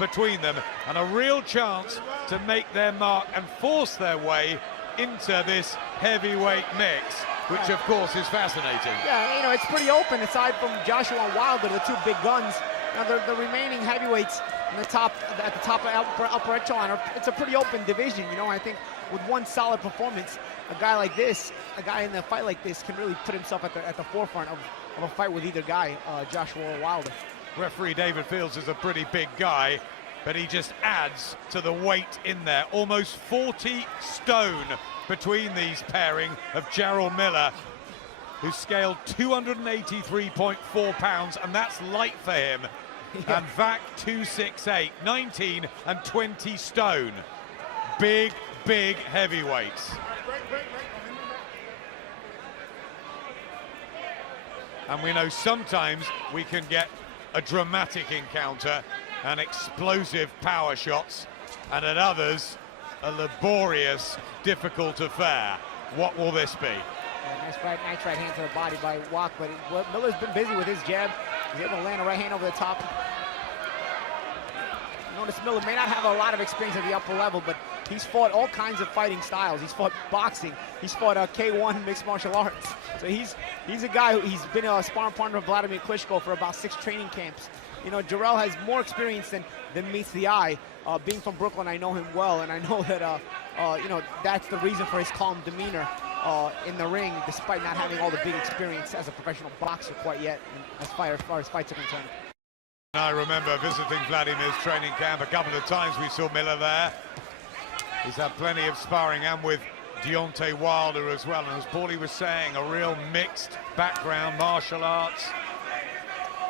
between them, and a real chance to make their mark and force their way into this heavyweight mix, which of course is fascinating. Yeah, you know, it's pretty open aside from Joshua and Wilder, the two big guns. Now the remaining heavyweights in the top, at the top of upper echelon, it's a pretty open division. You know, I think with one solid performance, a guy like this, a guy in a fight like this, can really put himself at the forefront of a fight with either guy, Joshua or Wilder. Referee David Fields is a pretty big guy, but he just adds to the weight in there. Almost 40 stone between these pairing of Jarrell Miller, who scaled 283.4 pounds, and that's light for him. Yeah. And Wach 268, 19 and 20 stone. Big, big heavyweights. And we know sometimes we can get a dramatic encounter and explosive power shots, and at others, a laborious, difficult affair. What will this be? Yeah, nice right hand to the body by Wach, but Miller's been busy with his jab. He's able to land a right hand over the top. Notice Miller may not have a lot of experience at the upper level, but he's fought all kinds of fighting styles. He's fought boxing. He's fought K1 mixed martial arts. So he's a guy he's been a sparring partner of Vladimir Klitschko for about 6 training camps. You know, Jarrell has more experience than meets the eye. Being from Brooklyn, I know him well, and I know that you know, that's the reason for his calm demeanor in the ring, despite not having all the big experience as a professional boxer quite yet, as far as fights are concerned. I remember visiting Vladimir's training camp a couple of times. We saw Miller there. He's had plenty of sparring, and with Deontay Wilder as well. And as Paulie was saying, a real mixed background, martial arts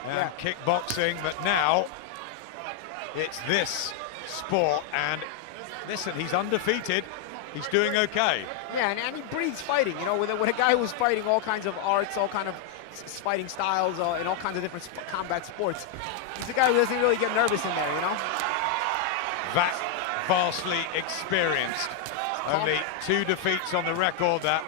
and kickboxing. But now it's this sport, and listen, he's undefeated. He's doing okay. Yeah, and he breathes fighting. You know, with a guy who's fighting all kinds of arts, all kind of fighting styles, in all kinds of different combat sports. He's a guy who doesn't really get nervous in there, you know? That vastly experienced. Only 2 defeats on the record, that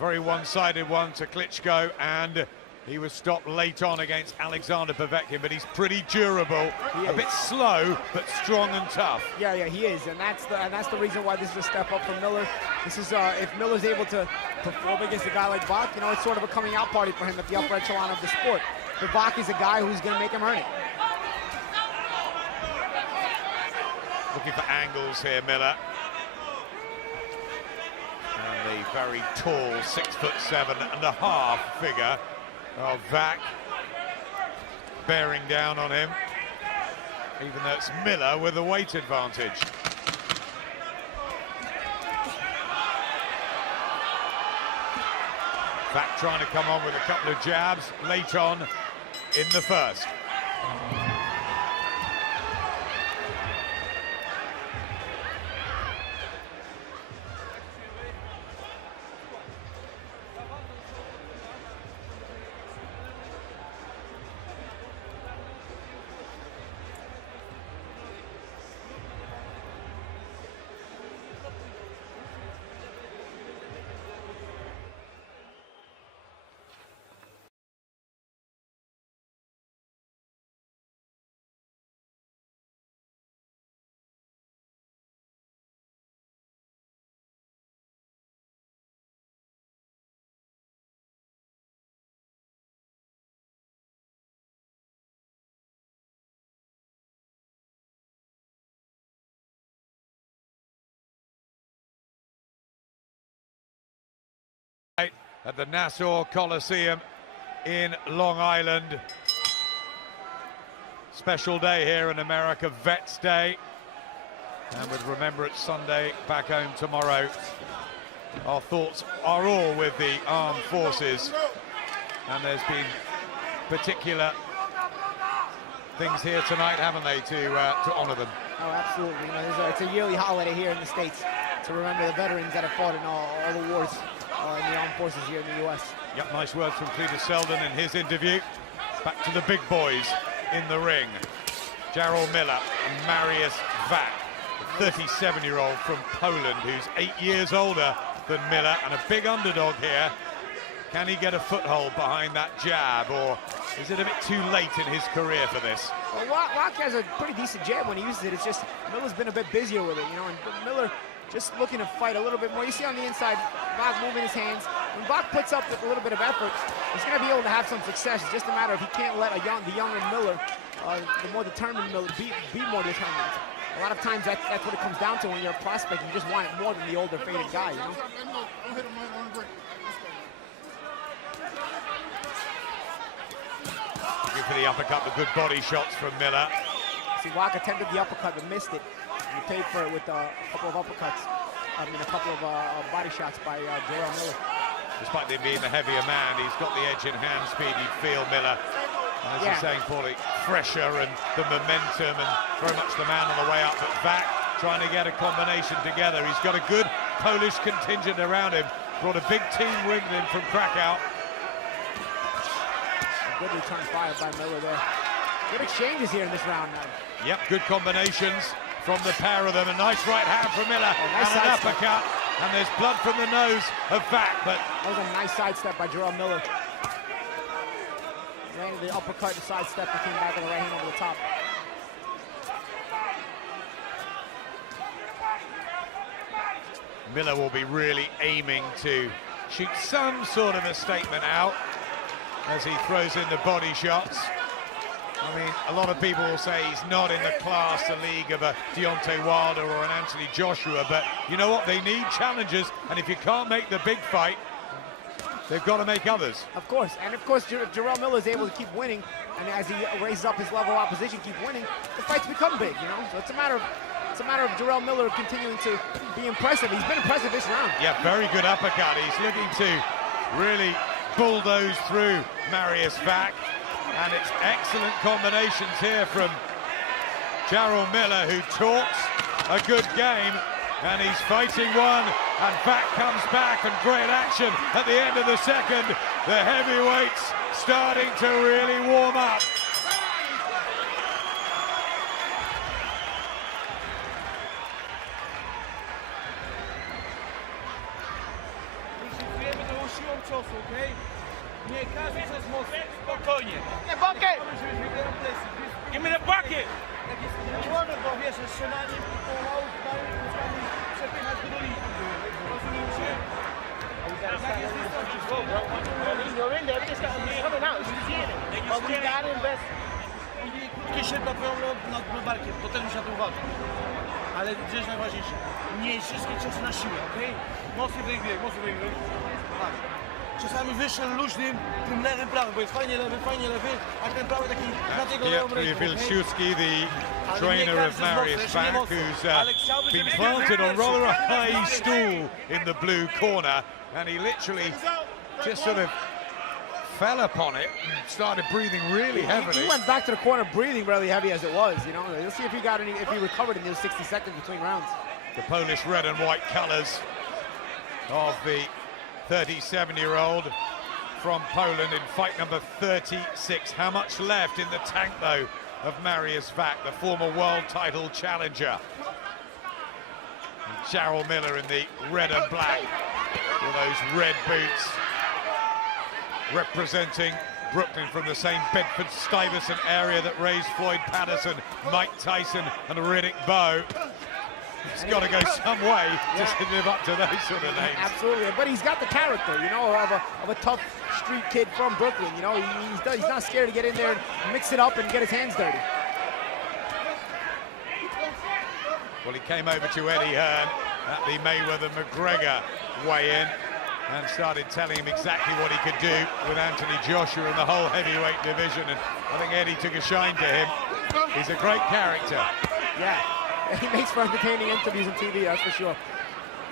very one-sided one to Klitschko, and he was stopped late on against Alexander Povetkin, but he's pretty durable, a bit slow, but strong and tough. Yeah, he is, and that's the reason why this is a step up for Miller. This is if Miller's able to perform against a guy like Wach, you know, it's sort of a coming out party for him at the upper echelon of the sport. But Wach is a guy who's going to make him earn it. Looking for angles here, Miller. And the very tall 6'7.5" figure of Wach bearing down on him, even though it's Miller with the weight advantage. Wach trying to come on with a couple of jabs late on in the first. At the Nassau Coliseum in Long Island. Special day here in America, Vets Day. And with Remembrance Sunday back home tomorrow, our thoughts are all with the armed forces. And there's been particular things here tonight, haven't they, to honour them? Oh, absolutely. You know, it's a yearly holiday here in the States to remember the veterans that have fought in all the wars in the armed forces here in the U.S. Yep, nice words from Peter Selden in his interview. Back to the big boys in the ring. Jarrell Miller and Marius Wach, the 37-year-old from Poland, who's 8 years older than Miller and a big underdog here. Can he get a foothold behind that jab, or is it a bit too late in his career for this? Well, Wach has a pretty decent jab when he uses it. It's just Miller's been a bit busier with it, you know, and Miller just looking to fight a little bit more. You see on the inside, Wach moving his hands. When Wach puts up a little bit of effort, he's going to be able to have some success. It's just a matter of he can't let the younger Miller, the more determined Miller, be more determined. A lot of times that's what it comes down to when you're a prospect. You just want it more than the older, faded guy, you know? Looking for the uppercut, the good body shots from Miller. See, Wach attempted the uppercut but missed it. He paid for it with a couple of uppercuts. I mean, a couple of body shots by Jarrell Miller. Despite him being the heavier man, he's got the edge in hand speed. You'd feel Miller, and as you're saying, Paulie, fresher and the momentum and very much the man on the way up. But Wach trying to get a combination together. He's got a good Polish contingent around him. Brought a big team with him from Krakow. Good return fire by Miller there. Good exchanges here in this round now. Yep, good combinations from the pair of them. A nice right hand from Miller, nice and an uppercut. And there's blood from the nose of Wach, but that was a nice sidestep by Jarrell Miller. Landed the uppercut, the sidestep, and came back with a right hand over the top. Miller will be really aiming to shoot some sort of a statement out as he throws in the body shots. I mean, a lot of people will say he's not in the class, the league of a Deontay Wilder or an Anthony Joshua, but you know what? They need challenges, and if you can't make the big fight, they've got to make others. Of course, and of course, Jarrell Miller is able to keep winning, and as he raises up his level of opposition, keep winning, the fights become big, you know? So it's a matter of Jarrell Miller continuing to be impressive. He's been impressive this round. Yeah, very good uppercut. He's looking to really bulldoze through Marius Wach. And it's excellent combinations here from Jarrell Miller, who talks a good game, and he's fighting one, and Wach comes back, and great action at the end of the second. The heavyweights starting to really warm up. Nie każdy coś mocno, spokojnie. Nie, bucket! Give me the bucket! Jak jest młody, bo wiesz, strzelanie pomału, przepychać do linii. Rozumiecie? You're in there, we just got him coming out, he's in it. But we got him best. Krótkie siedla twoją nad barkiem, to też już na to uważa. Ale gdzieś najważniejsze, nie wszystkie ciosy na siłę, okej? Mocny wybieg, mocny wybieg. Czasami wyższym, luźnym, tym lewym, prawym, bo jest fajnie lewy, a ten prawy taki na tego lewą ręką. Wilczewski, the trainer of Marius Wach, who's been planted on rather a high stool in the blue corner, and he literally just sort of fell upon it and started breathing really heavily. He went back to the corner breathing really heavy as it was, you know. Let's see if he recovered in those 60 seconds between rounds. The Polish red and white colors of the 37-year-old from Poland in fight number 36. How much left in the tank, though, of Marius Wach, the former world title challenger? And Jarrell Miller in the red and black with those red boots, representing Brooklyn from the same Bedford-Stuyvesant area that raised Floyd Patterson, Mike Tyson, and Riddick Bowe. It's got to go some way to live up to those sort of names. Absolutely, but he's got the character, you know, of a tough street kid from Brooklyn. You know, he's not scared to get in there and mix it up and get his hands dirty. Well, he came over to Eddie Hearn at the Mayweather-McGregor weigh-in and started telling him exactly what he could do with Anthony Joshua in the whole heavyweight division, and I think Eddie took a shine to him. He's a great character. Yeah. He makes for entertaining interviews on TV, that's for sure.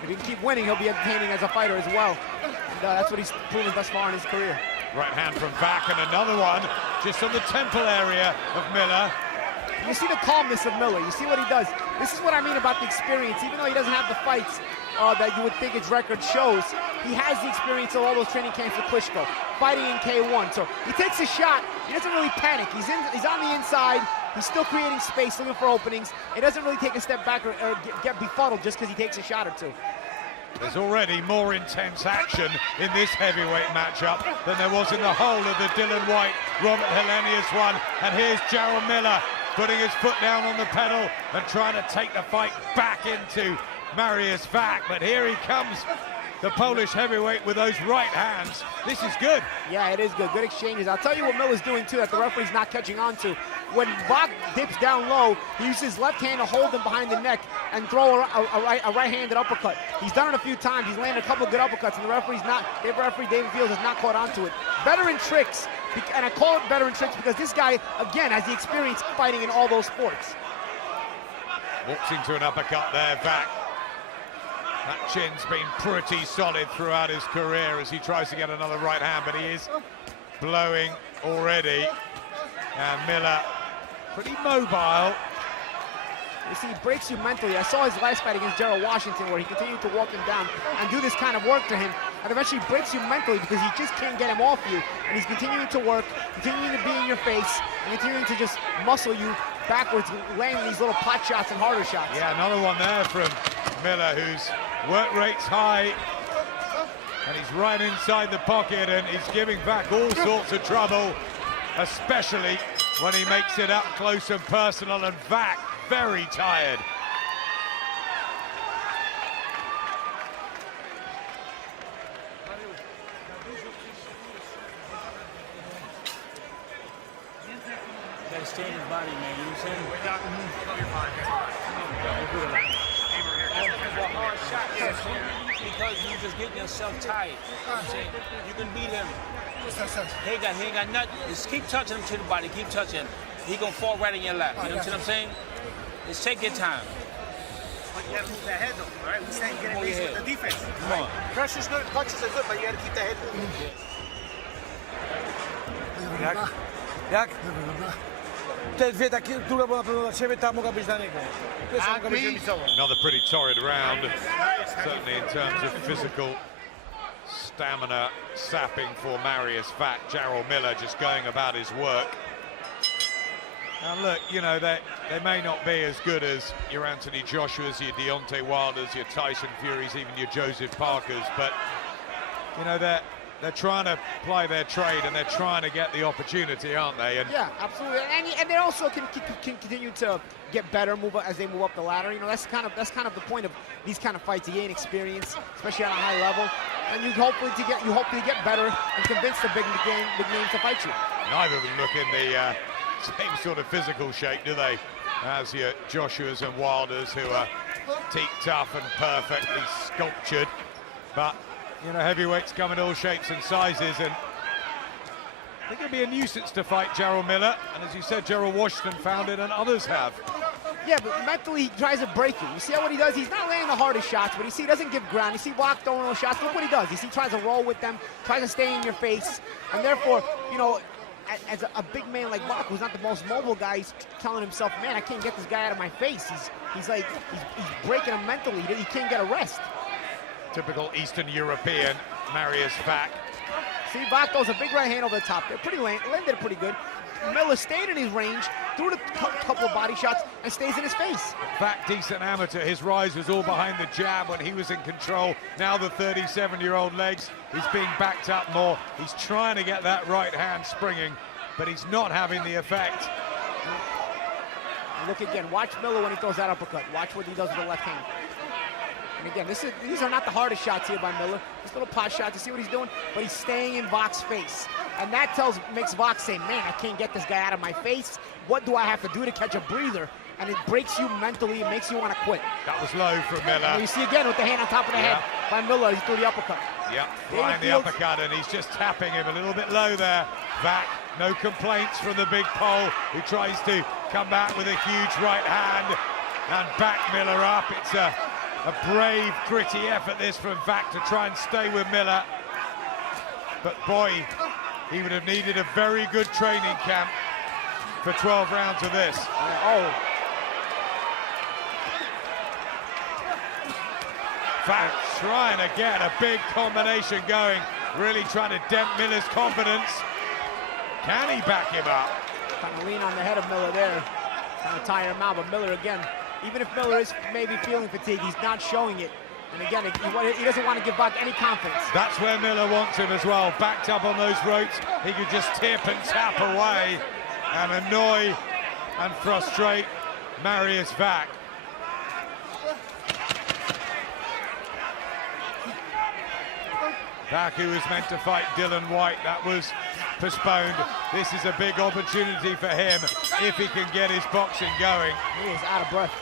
If he can keep winning, he'll be entertaining as a fighter as well. And, that's what he's proven thus far in his career. Right hand from Wach, and another one just on the temple area of Miller. You see the calmness of Miller. You see what he does. This is what I mean about the experience. Even though he doesn't have the fights that you would think his record shows, he has the experience of all those training camps with Klitschko, fighting in K1. So he takes a shot. He doesn't really panic. He's on the inside. He's still creating space, looking for openings. He doesn't really take a step back or get befuddled just because he takes a shot or two. There's already more intense action in this heavyweight matchup than there was in the whole of the Dylan White, Robert Helenius one. And here's Jarrell Miller putting his foot down on the pedal and trying to take the fight back into Marius Wach. But here he comes, the Polish heavyweight, with those right hands. This is good. Yeah, it is good. Good exchanges. I'll tell you what Miller's doing, too, that the referee's not catching on to. When Wach dips down low, he uses his left hand to hold him behind the neck and throw a right-handed uppercut. He's done it a few times. He's landed a couple of good uppercuts, and the referee, David Fields, has not caught on to it. Veteran tricks, and I call it veteran tricks because this guy, again, has the experience fighting in all those sports. Walks into an uppercut there, Wach. That chin's been pretty solid throughout his career as he tries to get another right hand, but he is blowing already. And Miller, pretty mobile. You see, he breaks you mentally. I saw his last fight against Jarrell Washington where he continued to walk him down and do this kind of work to him, and eventually breaks you mentally because he just can't get him off you, and he's continuing to work, continuing to be in your face, and continuing to just muscle you backwards, landing these little pot shots and harder shots. Yeah, another one there from Miller, whose work rate's high, and he's right inside the pocket, and he's giving Wach all sorts of trouble, especially when he makes it up close and personal, and Wach very tired. Gotta stay in his body, man. You know what I'm saying? Hard shot, because you just getting yourself tight. You know what I'm saying? You can beat him. He ain't got nothing. Just keep touching him to the body. Keep touching him. He gonna fall right in your lap. You know what I'm saying? Just take your time. But you gotta move that head though, all right? We saying get Move it your with the defense. Come on. Pressure's good, punches are good, but you gotta keep that head moving. Jak? Te dwie takie, która była dla ciebie, ta mogła być dla niego. Pierwsza mogła być remisowa. Another pretty torrid round, certainly in terms of physical stamina sapping for Marius Wach. Jarrell Miller just going about his work. And look, you know, they may not be as good as your Anthony Joshua's, your Deontay Wilders, your Tyson Furies, even your Joseph Parkers, but, you know, they're trying to ply their trade and they're trying to get the opportunity, aren't they? And yeah, absolutely. And they also can continue to get better, move up as they move up the ladder. You know, that's kind of the point of these kind of fights. You gain experience, especially at a high level, and you hopefully get better and convince the big names to fight you. neither of them look in the same sort of physical shape, do they? As your Joshuas and Wilders, who are teak tough and perfectly sculptured. But, you know, heavyweights come in all shapes and sizes, and I think it'll be a nuisance to fight Jarrell Miller. And as you said, Jarrell Washington found it, and others have. Yeah, but mentally he tries to break you. You see what he does? He's not landing the hardest shots, but you see he doesn't give ground. You see Wach throwing those shots. Look what he does. You see he tries to roll with them, tries to stay in your face, and therefore, you know, as a big man like Wach, who's not the most mobile guy, he's telling himself, man, I can't get this guy out of my face. He's breaking him mentally. He can't get a rest. Typical Eastern European, Marius Wach. See, Wach throws a big right hand over the top there. Landed it pretty good. Miller stayed in his range, threw a couple of body shots, and stays in his face. Wach, decent amateur. His rise was all behind the jab when he was in control. Now the 37-year-old legs, he's being backed up more. He's trying to get that right hand springing, but he's not having the effect. Look again, watch Miller when he throws that uppercut. Watch what he does with the left hand. And again, these are not the hardest shots here by Miller. This little pot shot, to see what he's doing, but he's staying in Wach's face. And that makes Wach say, man, I can't get this guy out of my face. What do I have to do to catch a breather? And it breaks you mentally, it makes you want to quit. That was low from Miller. And you see again with the hand on top of the head by Miller, he threw the uppercut. Yep, flying the uppercut, and he's just tapping him a little bit low there. Wach, no complaints from the big pole, who tries to come back with a huge right hand and back Miller up. It's a brave, gritty effort this from Wach to try and stay with Miller. But boy, he would have needed a very good training camp for 12 rounds of this. Wach trying to get a big combination going, really trying to dent Miller's confidence. Can he back him up? Trying to lean on the head of Miller there, trying to tire him out, but Miller again, even if Miller is maybe feeling fatigue, he's not showing it. And again, he doesn't want to give back any confidence. That's where Miller wants him as well. Backed up on those ropes, he could just tip and tap away and annoy and frustrate Marius Wach. Wach, who was meant to fight Dylan White, that was postponed. This is a big opportunity for him if he can get his boxing going. He is out of breath.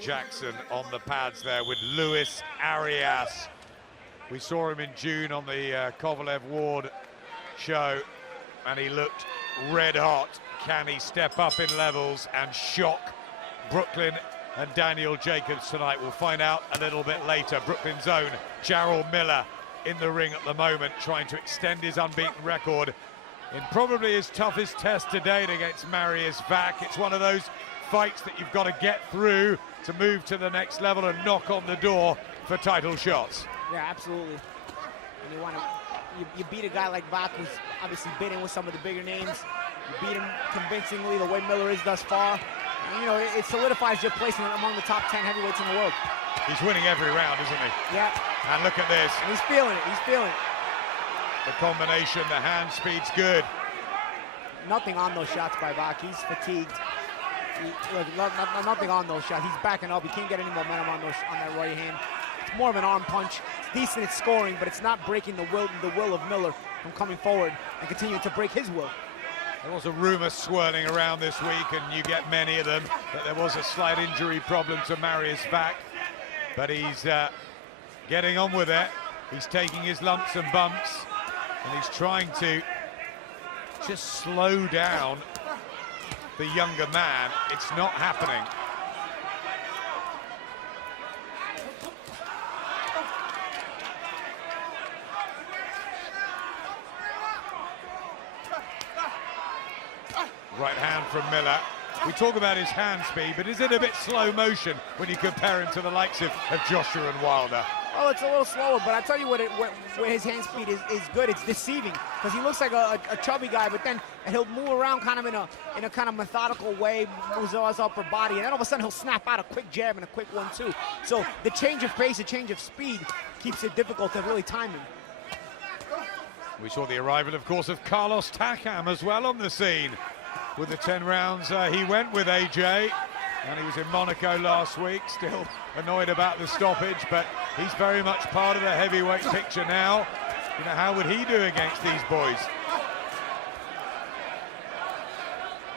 Jackson on the pads there with Luis Arias. We saw him in June on the Kovalev Ward show and he looked red hot. Can he step up in levels and shock Brooklyn and Daniel Jacobs tonight? We'll find out a little bit later. Brooklyn's own Jarrell Miller in the ring at the moment, trying to extend his unbeaten record in probably his toughest test to date against Marius Wach. It's one of those fights that you've got to get through to move to the next level and knock on the door for title shots. Yeah, absolutely. And you want to, you beat a guy like Wach, who's obviously been in with some of the bigger names. You beat him convincingly the way Miller is thus far. And, you know, it solidifies your placement among the top 10 heavyweights in the world. He's winning every round, isn't he? Yeah. And look at this. And he's feeling it. He's feeling it. The combination, the hand speed's good. Nothing on those shots by Wach. He's fatigued. Look, nothing on those shots. He's backing up. He can't get any momentum on that right hand. It's more of an arm punch. It's decent at scoring, but it's not breaking the will of Miller from coming forward and continuing to break his will. There was a rumor swirling around this week, and you get many of them, that there was a slight injury problem to Marius Wach, but he's getting on with it. He's taking his lumps and bumps, and he's trying to just slow down the younger man. It's not happening. Right hand from Miller. We talk about his hand speed, but is it a bit slow motion when you compare him to the likes of Joshua and Wilder? Oh, it's a little slower, but I tell you where his hand speed is good. It's deceiving, because he looks like a chubby guy, but then he'll move around kind of in a kind of methodical way, moves his upper body, and then all of a sudden he'll snap out a quick jab and a quick 1-2. So the change of pace, the change of speed keeps it difficult to really time him. We saw the arrival, of course, of Carlos Takam as well on the scene. With the 10 rounds he went with AJ, and he was in Monaco last week, still annoyed about the stoppage, but he's very much part of the heavyweight picture now. You know, how would he do against these boys?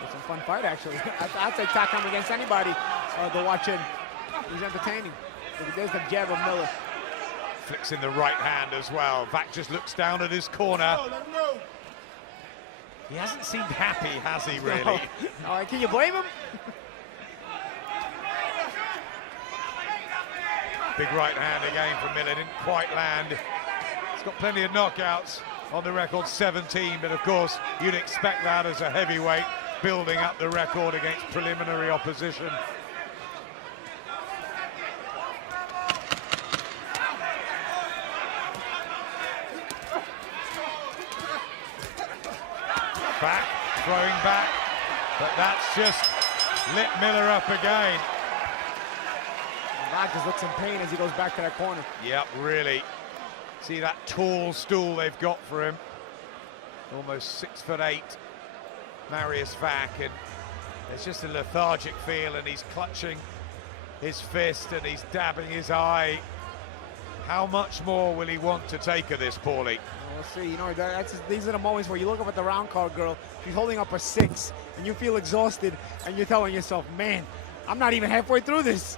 It's a fun fight, actually. I'd take Takam against anybody to watch him. He's entertaining. There's the jab of Miller. Flicks in the right hand as well. Wach just looks down at his corner. He hasn't seemed happy, has he, really? No. Can you blame him? Big right hand again from Miller, didn't quite land. He's got plenty of knockouts on the record, 17, but of course you'd expect that as a heavyweight, building up the record against preliminary opposition. Back, throwing back, but that's just lit Miller up again. Wach just looks in pain as he goes back to that corner. Yep, really. See that tall stool they've got for him. Almost 6'8", Marius Wach, and there's just a lethargic feel, and he's clutching his fist and he's dabbing his eye. How much more will he want to take of this, Paulie? We'll see. You know, these are the moments where you look up at the round card girl. She's holding up a 6, and you feel exhausted, and you're telling yourself, man, I'm not even halfway through this.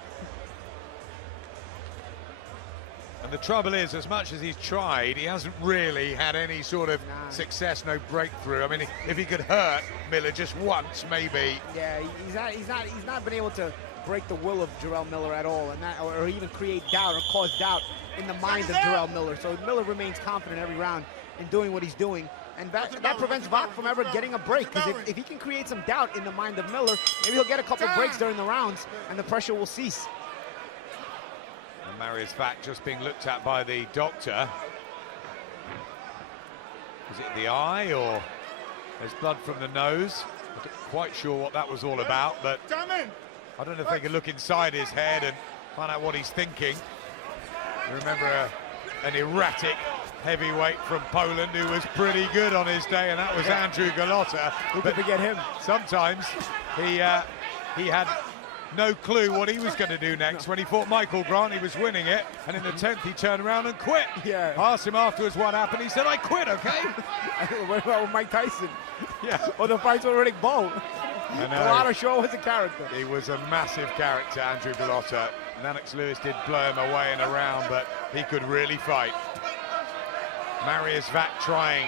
And the trouble is, as much as he's tried, he hasn't really had any sort of success, no breakthrough. I mean, if he could hurt Miller just once, maybe. Yeah, he's not been able to break the will of Jarrell Miller at all, and that, or even create doubt or cause doubt in the mind of Jarrell Miller. So Miller remains confident every round in doing what he's doing, and that prevents Wach from ever getting a break. Because if he can create some doubt in the mind of Miller, maybe he'll get a couple breaks during the rounds, and the pressure will cease. And Marius Wach just being looked at by the doctor. Is it the eye, or there's blood from the nose? I'm not quite sure what that was all about, but I don't know if they can look inside his head and find out what he's thinking. You remember an erratic heavyweight from Poland who was pretty good on his day, and that was Andrew Golota. Who could forget him? Sometimes he had no clue what he was going to do next. When he fought Michael Grant, he was winning it, and in the 10th he turned around and quit. Yeah. Asked him afterwards what happened, he said, "I quit, okay?" What about with Mike Tyson? Yeah. Or the fights with Riddick Bowe? Golota sure was a character. He was a massive character, Andrew Golota. Lennox Lewis did blow him away in a round, but he could really fight. Marius Wach trying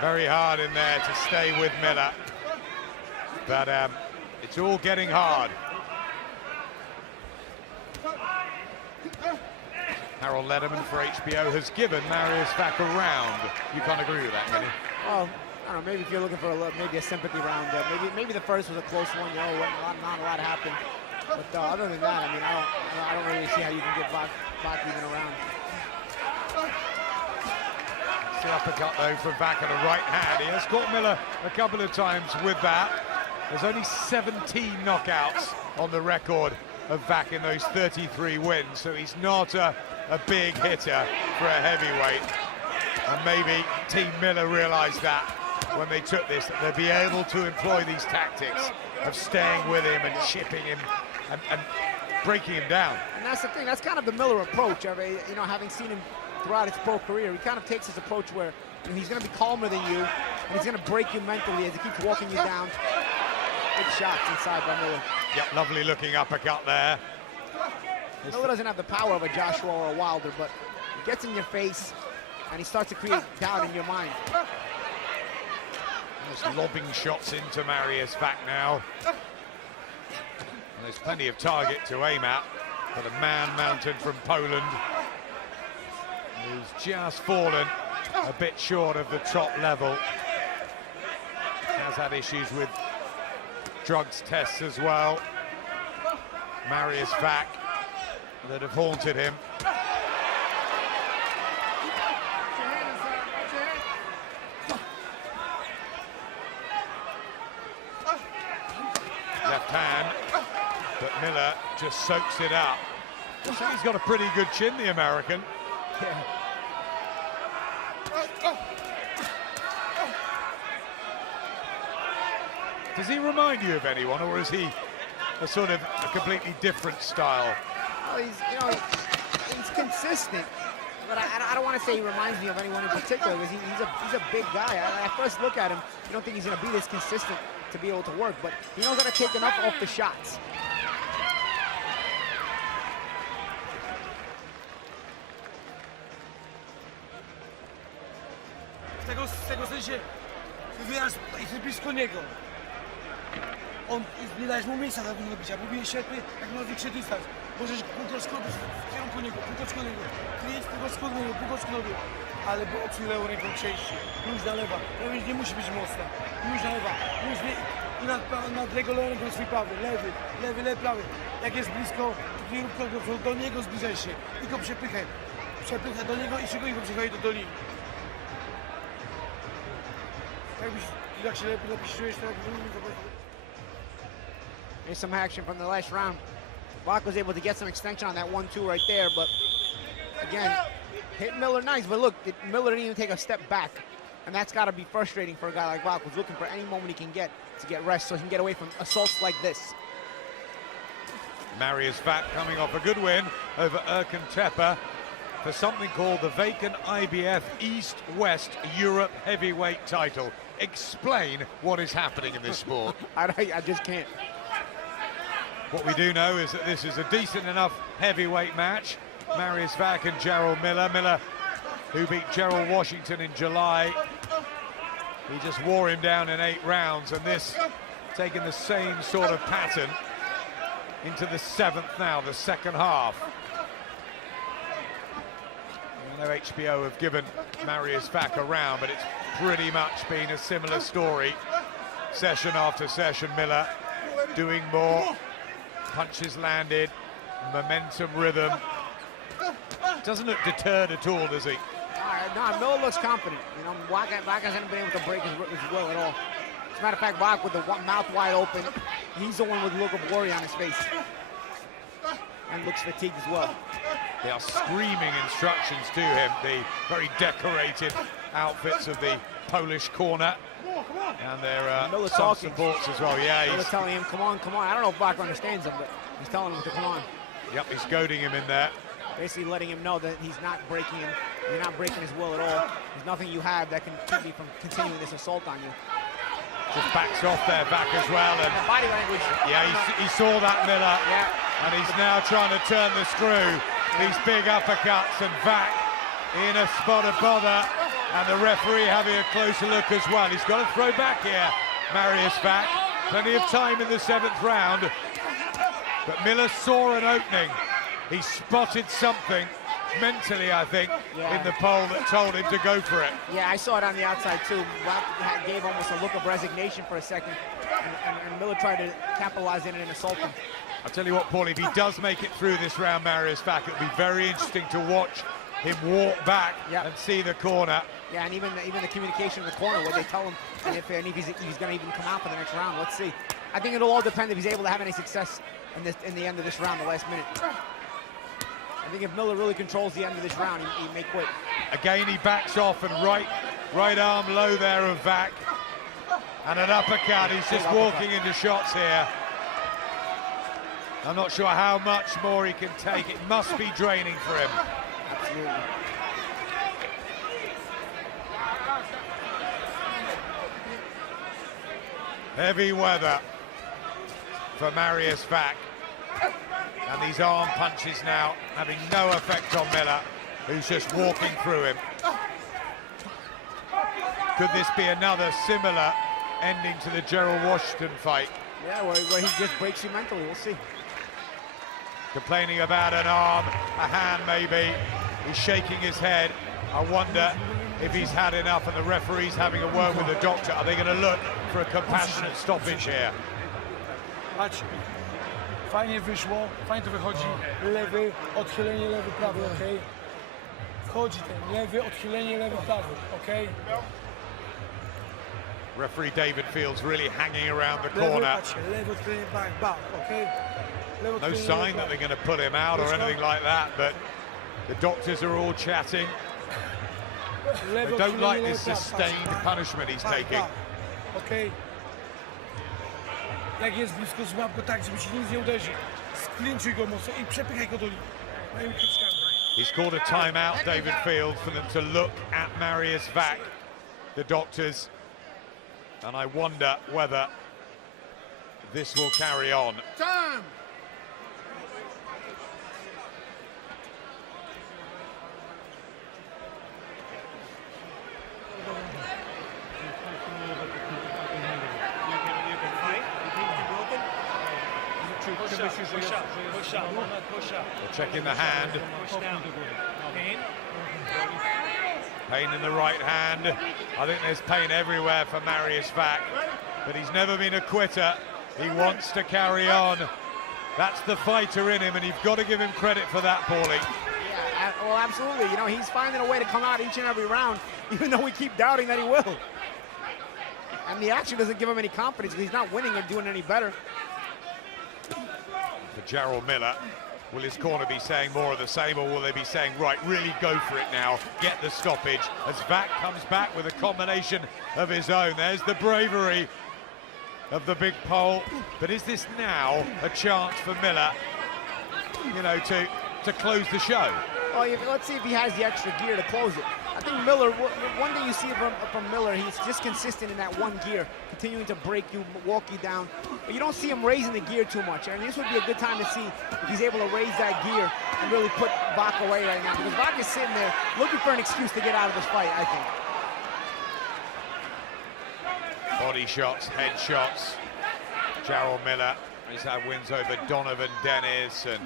very hard in there to stay with Miller, but it's all getting hard. Harold Lederman for HBO has given Marius Wach a round. You can't agree with that, can you? Oh, I don't know, maybe if you're looking for maybe a sympathy round, maybe the first was a close one, not a lot happened. But other than that, I mean, I don't really see how you can get Wach even around. It's the uppercut though from Wach on a right hand. He has caught Miller a couple of times with that. There's only 17 knockouts on the record of Wach in those 33 wins, so he's not a big hitter for a heavyweight. And maybe Team Miller realized that when they took this, that they'd be able to employ these tactics of staying with him and chipping him and breaking him down. And that's the thing, that's kind of the Miller approach. You know, having seen him throughout his pro career, he kind of takes this approach where he's going to be calmer than you, and he's going to break you mentally as he keeps walking you down. Good shots inside by Miller. Yep, lovely looking uppercut there. Miller doesn't have the power of a Joshua or a Wilder, but he gets in your face, and he starts to create doubt in your mind. Just lobbing shots into Marius Wach now. And there's plenty of target to aim at, but a man mounted from Poland who's just fallen a bit short of the top level. Has had issues with drugs tests as well. Marius Wach that have haunted him. Left hand, but Miller just soaks it up. I think he's got a pretty good chin, the American. Yeah. Does he remind you of anyone, or is he a sort of a completely different style? Well, he's consistent, but I don't want to say he reminds me of anyone in particular, because he's a big guy. At first look at him, you don't think he's going to be this consistent to be able to work, but he knows how to take enough off the shots. W tego sensie wywierasz i blisko niego. Nie dajesz mu miejsca do bicia, bo bije świetnie, jak ma większy dystans. Możesz półkoczkować w kierunku niego, półkoczko niego, kryjeć półkoczko nogą, ale boksuj lewą ręką częściej, luź na lewa, prawie nie musi być mocna, luź na lewa, luź i nad jego lewą ręką swój prawy, lewy, prawy. Jak jest blisko, do niego zbliżaj się i go przepychaj do niego i szybko go przepychaj do linii. Jak się lepiej czujesz, tak Here's some action from the last round. Wach was able to get some extension on that 1-2 right there, but again, hit Miller nice, but look, Miller didn't even take a step back. And that's got to be frustrating for a guy like Wach, who's looking for any moment he can get to get rest so he can get away from assaults like this. Marius Wach coming off a good win over Erkan Tepe for something called the vacant IBF East-West Europe heavyweight title. Explain what is happening in this sport. I just can't. What we do know is that this is a decent enough heavyweight match, Marius Wach and Jarrell Miller. Miller, who beat Jarrell Washington in July. He just wore him down in 8 rounds, and this taking the same sort of pattern into the 7th now, the second half. I know HBO have given Marius Wach a round, but it's pretty much been a similar story. Session after session, Miller doing more, punches landed, momentum, rhythm. Doesn't look deterred at all, does he? No, Miller looks confident. You know, Wach hasn't been able to break his will at all. As a matter of fact, Wach with the mouth wide open, he's the one with a look of worry on his face. And looks fatigued as well. They are screaming instructions to him, the very decorated outfits of the Polish corner. And their some supports as well. Yeah, Miller telling him, come on, come on. I don't know if Wach understands him, but he's telling him to come on. Yep, he's goading him in there. Basically letting him know that he's not breaking him. You're not breaking his will at all. There's nothing you have that can keep me from continuing this assault on you. Just backs off there, back as well. And body language. Yeah, he saw that, Miller. Yeah. And he's now trying to turn the screw. These big uppercuts, and Wach in a spot of bother. And the referee having a closer look as well. He's got to throw back here, Marius Wach. Plenty of time in the 7th round. But Miller saw an opening. He spotted something mentally, I think, in the pole that told him to go for it. Yeah, I saw it on the outside too. Wach gave almost a look of resignation for a second, and Miller tried to capitalize in it and assault him. I'll tell you what, Paul, if he does make it through this round, Marius Wach, it'll be very interesting to watch him walk back and see the corner. Yeah, and even the communication in the corner, where they tell him and if he's going to even come out for the next round. Let's see. I think it'll all depend if he's able to have any success in the end of this round, the last minute. I think if Miller really controls the end of this round, he may quit. Again, he backs off, and right arm low there of Wach. And an uppercut. He's just walking into shots here. I'm not sure how much more he can take. It must be draining for him. Absolutely. Heavy weather for Marius Wach. And these arm punches now having no effect on Miller, who's just walking through him. Could this be another similar ending to the Jarrell Washington fight? Yeah, where he just breaks you mentally. We'll see. Complaining about an arm, a hand maybe. He's shaking his head. I wonder if he's had enough, and the referee's having a word with the doctor. Are they going to look for a compassionate stoppage here? Patrz, fajnie wyszło, fajnie to wychodzi. Lewy, odchylenie, lewy, prawy, okej? Wchodzi ten lewy, odchylenie, lewy, prawy, okej? Referee David Fields really hanging around the corner. Lewy, patrzcie, lewy, odchylenie, back, okej? No sign that they're going to put him out or anything like that, but the doctors are all chatting. They don't like this sustained punishment he's taking. Okej. Jak jest blisko, złap go tak, żeby ci nic nie uderzy. Sklinchuj go mocno i przepychaj go do linii. He's called a timeout, David Fields, for them to look at Marius Wach, the doctors. And I wonder whether this will carry on. Time! They're checking the hand. Pain in the right hand. I think there's pain everywhere for Marius Wach, but he's never been a quitter. He wants to carry on. That's the fighter in him, and you've got to give him credit for that, Paulie. Yeah, well, absolutely. You know, he's finding a way to come out each and every round, even though we keep doubting that he will. And the action doesn't give him any confidence because he's not winning or doing any better. For Jarrell Miller, will his corner be saying more of the same, or will they be saying, right, really go for it now, get the stoppage, as Wach comes back with a combination of his own. There's the bravery of the big pole, but is this now a chance for Miller, you know, to close the show? Well, let's see if he has the extra gear to close it. I think Miller, one thing you see from Miller, he's just consistent in that one gear, continuing to break you, walk you down. But you don't see him raising the gear too much. And this would be a good time to see if he's able to raise that gear and really put Wach away right now. Because Wach is sitting there looking for an excuse to get out of this fight, I think. Body shots, head shots. Jarrell Miller has had wins over Donovan Dennis and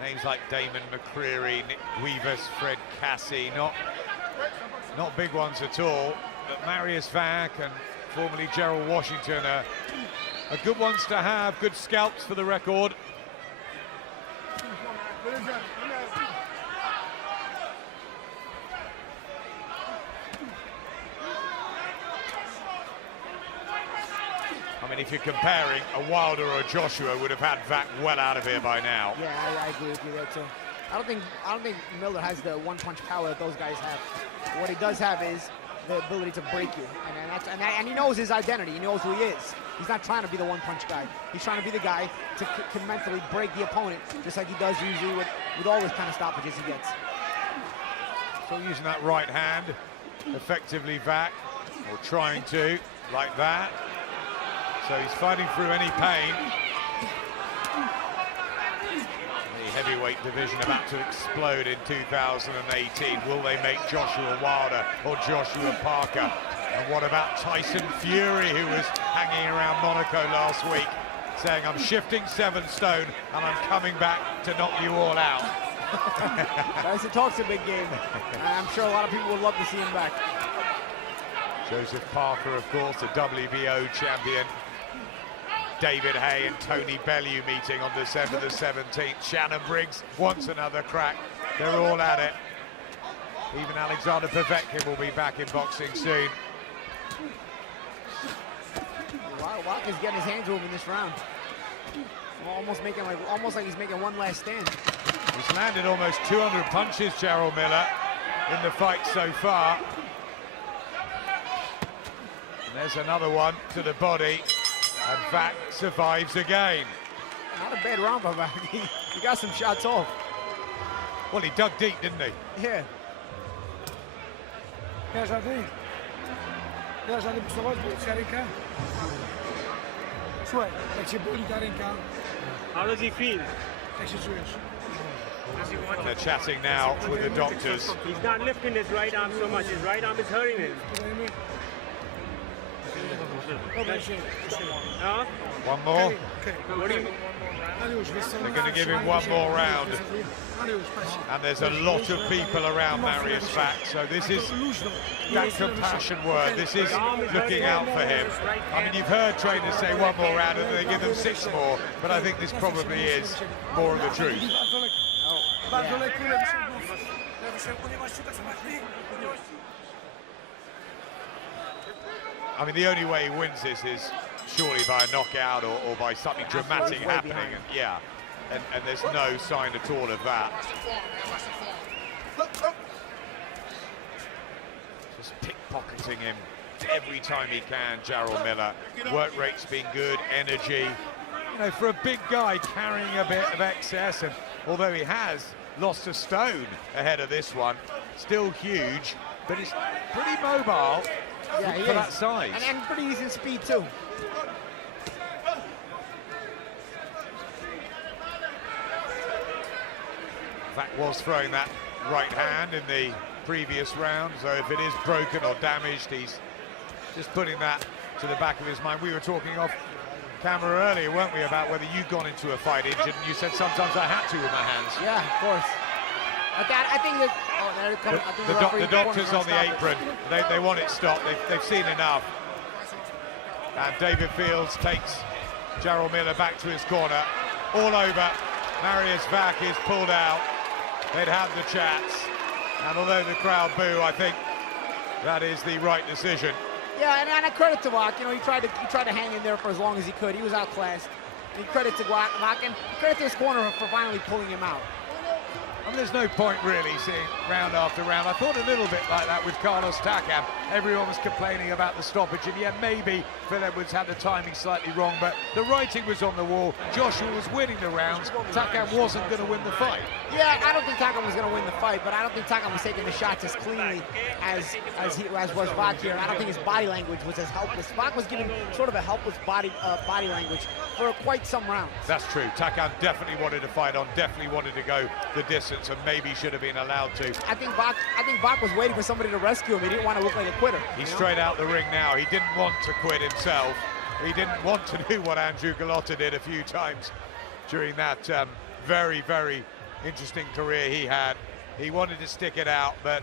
names like Damon McCreary, Nick Guivas, Fred Cassie, not big ones at all. But Marius Wach and formerly Gerald Washington are good ones to have, good scalps for the record. I mean, if you're comparing, a Wilder or a Joshua would have had Wach well out of here by now. Yeah, I agree with you there too. I don't think Miller has the one-punch power that those guys have. What he does have is the ability to break you, and he knows his identity. He knows who he is. He's not trying to be the one-punch guy. He's trying to be the guy to can mentally break the opponent, just like he does usually with all those kind of stoppages he gets. So using that right hand, effectively Wach, or trying to, like that. So he's fighting through any pain. The heavyweight division about to explode in 2018. Will they make Joshua Wilder or Joshua Parker? And what about Tyson Fury, who was hanging around Monaco last week, saying, I'm shifting 7 stone and I'm coming back to knock you all out. Tyson talks a big game. I'm sure a lot of people would love to see him back. Joseph Parker, of course, the WBO champion. David Hay and Tony Bellew meeting on December the 17th. Shannon Briggs wants another crack. They're all at it. Even Alexander Povetkin will be back in boxing soon. Wach is getting his hands moving this round. Almost like he's making one last stand. He's landed almost 200 punches, Jarrell Miller, in the fight so far. And there's another one to the body. And Wach survives again. Not a bad round by Wach. He got some shots off. Well, he dug deep, didn't he? Yeah. Dasz rady puksować, bo ci ręka? Słuchaj, jak cię boli ta ręka, How does he feel? jak się czujesz? They're chatting now with the doctors. He's not lifting his right arm so much. His right arm is hurting him. Podajemy. Dobra, się. Huh? One more. What do you... They're going to give him one more round. And there's a lot of people around Marius Wach, so this is that compassion word. This is looking out for him. I mean, you've heard trainers say one more round and they give them 6 more, but I think this probably is more of the truth. I mean, the only way he wins this is surely by a knockout or by something dramatic happening. And there's no sign at all of that. Just pickpocketing him every time he can, Jarrell Miller. Work rate's been good, energy. You know, for a big guy carrying a bit of excess, and although he has lost a stone ahead of this one, still huge, but he's pretty mobile. Yeah, for that size. And pretty decent speed, too. Wach was throwing that right hand in the previous round, so if it is broken or damaged, he's just putting that to the back of his mind. We were talking off camera earlier, weren't we, about whether you'd gone into a fight injured, and you said sometimes I had to with my hands. Yeah, of course. I think that... The doctors on the apron, they want it stopped. They've seen enough. And David Fields takes Jarrell Miller back to his corner. All over. Marius Wach is pulled out. They'd have the chats. And although the crowd boo, I think that is the right decision. Yeah, and a credit to Wach. You know, he tried to hang in there for as long as he could. He was outclassed. And credit to Wach and credit to his corner for finally pulling him out. I mean, there's no point really seeing round after round. I thought a little bit like that with Carlos Takam. everyone was complaining about the stoppage, and yeah, maybe Phil Edwards had the timing slightly wrong, but the writing was on the wall. Joshua was winning the rounds. Takam wasn't going to win the fight. Yeah, I don't think Takam was going to win the fight, but I don't think Takam was taking the shots as cleanly as was Wach here. I don't think his body language was as helpless. Wach was giving sort of a helpless body language for quite some rounds. That's true. Takam definitely wanted to fight on, definitely wanted to go the distance, and maybe should have been allowed to. I think Wach was waiting for somebody to rescue him. He didn't want to look like a quitter. He's straight out the ring now. He didn't want to quit himself. He didn't want to do what Andrew Gallotta did a few times during that very, very interesting career he had. He wanted to stick it out, but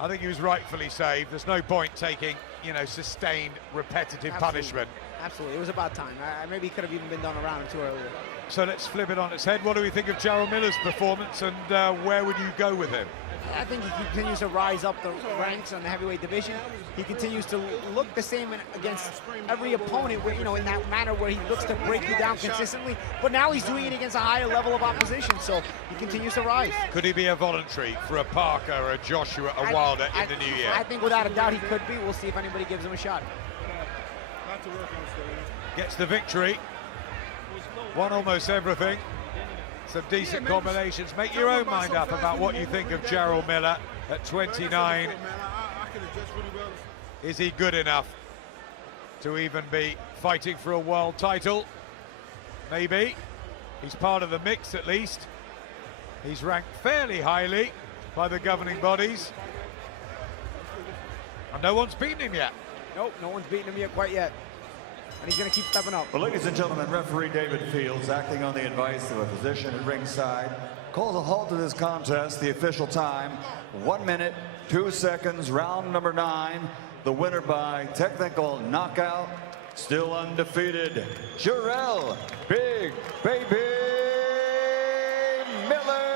I think he was rightfully saved. There's no point taking, you know, sustained, repetitive punishment. Absolutely, it was about time. Maybe he could have even been done a round or two earlier. So let's flip it on its head. What do we think of Jarrell Miller's performance, and where would you go with him? I think he continues to rise up the ranks on the heavyweight division. He continues to look the same against every opponent, you know, in that manner where he looks to break you down consistently. But now he's doing it against a higher level of opposition, so he continues to rise. Could he be a voluntary for a Parker or a Joshua, a Wilder in the new year? I think without a doubt he could be. We'll see if anybody gives him a shot. Gets the victory. Won almost everything. Some decent combinations. Make your own mind up about what you think of Jarrell Miller at 29. Is he good enough to even be fighting for a world title? Maybe. He's part of the mix at least. He's ranked fairly highly by the governing bodies. And no one's beaten him yet. Nope, no one's beaten him yet quite yet. And he's going to keep stepping up. Well, ladies and gentlemen, referee David Fields, acting on the advice of a physician at ringside, calls a halt to this contest. The official time, 1 minute, 2 seconds, round number 9. The winner by technical knockout, still undefeated, Jarrell Big Baby Miller.